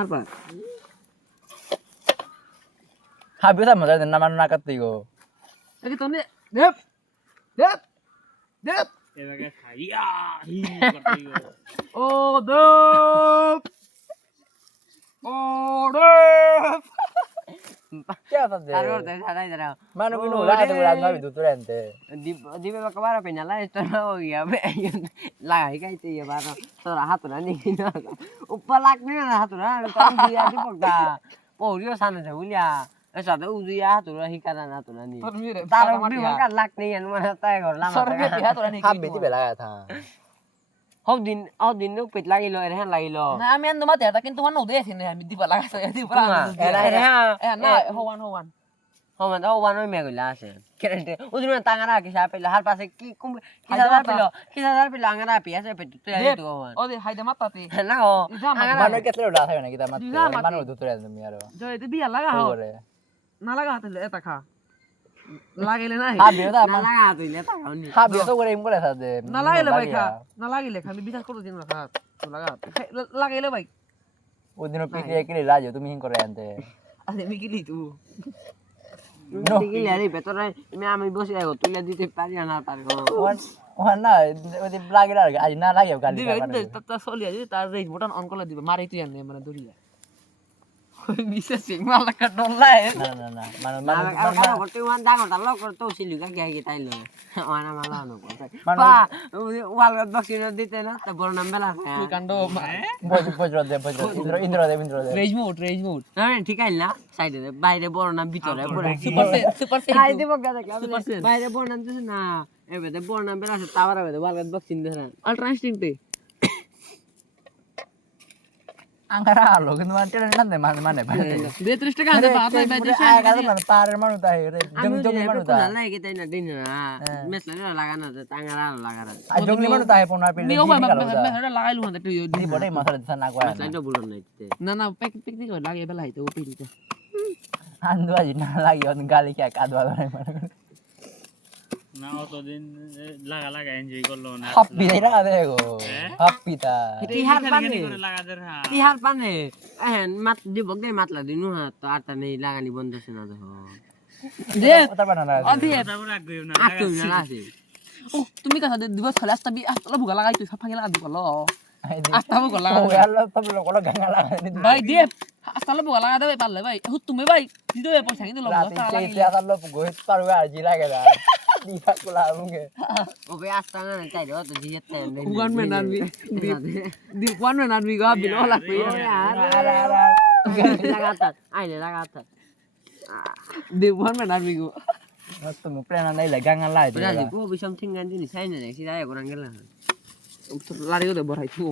apa? Habis sama saya nama nak ketigo. Lagi tahun ni, dep, dep, dep. এবারে খাইয়া হি করতে গো Oh, dep. Oh, dep. Kaya sa de. Taruh, taruh, taruh. Mano minu la tu ran nabi tuturente. Di ba kabara penyala itu oh iya be lagi kayak itu ya baru seorang haturan ini upalak nih haturan kan dia di pokda oh dia sana jauh ya ada uji ya haturan hikaran haturan ini taruh di mana lak nih yang mana tahu lama Habis ti bela tha. hau din nuk pit lagi lo ini lagi lo Na amin no mate ta kintu hanu de sin mi di pala sa di pala. Na howan. hau man oh wan me gula se kerente uji mana tangara kisah pila hal pas kisah pila angara pia se pit tu ya itu hau O de haida mata te. na oh Mano ke telo la sa na kita mat. Mano tuturente mi aro. Jo te biya laga ho. Ore. Na laga te eta kha. Lagile na. Habis ta na laga tu le ta hau ni Habis to gore imgole sa de. Na lagile bai kha. Na lagile kha mi bitas koru din na kha. Tu laga. Lagile bai. Udino pikir kiri la jo tu mi corrente. Ade mi kili tu. no dikili ari betor me ami bosi ago tuile dite pari na pari Wan na odi lagi la aji na lagi kali. Dibe ta soli aje ta raise button on kole dibe mari tu yan mane duriya. Bisa sing malah ka dolai. Na. Mano Kalau kau tuan dah kau tahu kau tu silu kan kayak kita ini. Mana malah nu. Pa, wal vaksin di tena, tapi orang nambah lah. Tu kando. Bojro de. Indro de. Rage mode. Nah, ঠিক আছে না সাইডে বাইরে বড় না ভিতরে বড় Super sen. খাই দিব গাদা বাইরে বড় না দিছ না এবেতে বড় না বেলা টাওয়ার হবে ওয়াল vaksin দেরা Ultra instinct te. Angkara lo কিন্তু মানে মানে 30 টাকা আনতে পারতে বাই দেশে পারের মানুষ তাই জঙ্গলি মানুষ তাই না লাগে তাই না দিন না মেসলা লাগানো টাঙ্গারা লাগারা জঙ্গলি মানুষ তাই পোনা পেলে মি ও ভাই মেথড লাগাইলু হতে তুই দি বড় মাথার দিছ না কয় মেসলা তো বলন নাই না পিক দিকে লাগে বেলা হইতে ও পিরিতে আন্দু আজি না লাগি অন গালি কে কাদবা করে মানে না অতদিন লাগা এনজয় করলো না হাপ্পি দেই না দেখো হাপ্পি তা তিহার পানে এহেন মাত দিব দে মাতলা দিনু হা তো আটা নেই লাগানি বন্ধ আছে না দেখো দে কথা বানানা অধি তারপর রাখগইও না আটকে না আছে ও তুমি কথা দিবস খলে আস্তা বি আস্তা ভুগা লাগাই তুই ফাঙ্গি লাগা দিব ল আস্তা ভুগা লাগা ও আল্লাহ সব লোক গুলো গাঙ্গা লাগানি ভাই দে আস্তা ভুগা লাগা দে পারলে ভাই হু তুমি ভাই দিদো পয়সা কিন্তু লব রাতে চেতে আল্লাহ গোহিত পারবে আজি লাগে না দিবা কোলা মুগে ও বে আস্তা না তাই রে তো জিয়েতে নেই Bukan menan bi. Di kuan menan bi gua bil olah bi. লাগাতার আইলে লাগাতার Di kuan menan bi gua. তুমি প্রেরণা নাই গাঙ্গা লাই berarti gua bisa tinggal di sini saya nih sih saya kurang gelar Lari udah borai tu.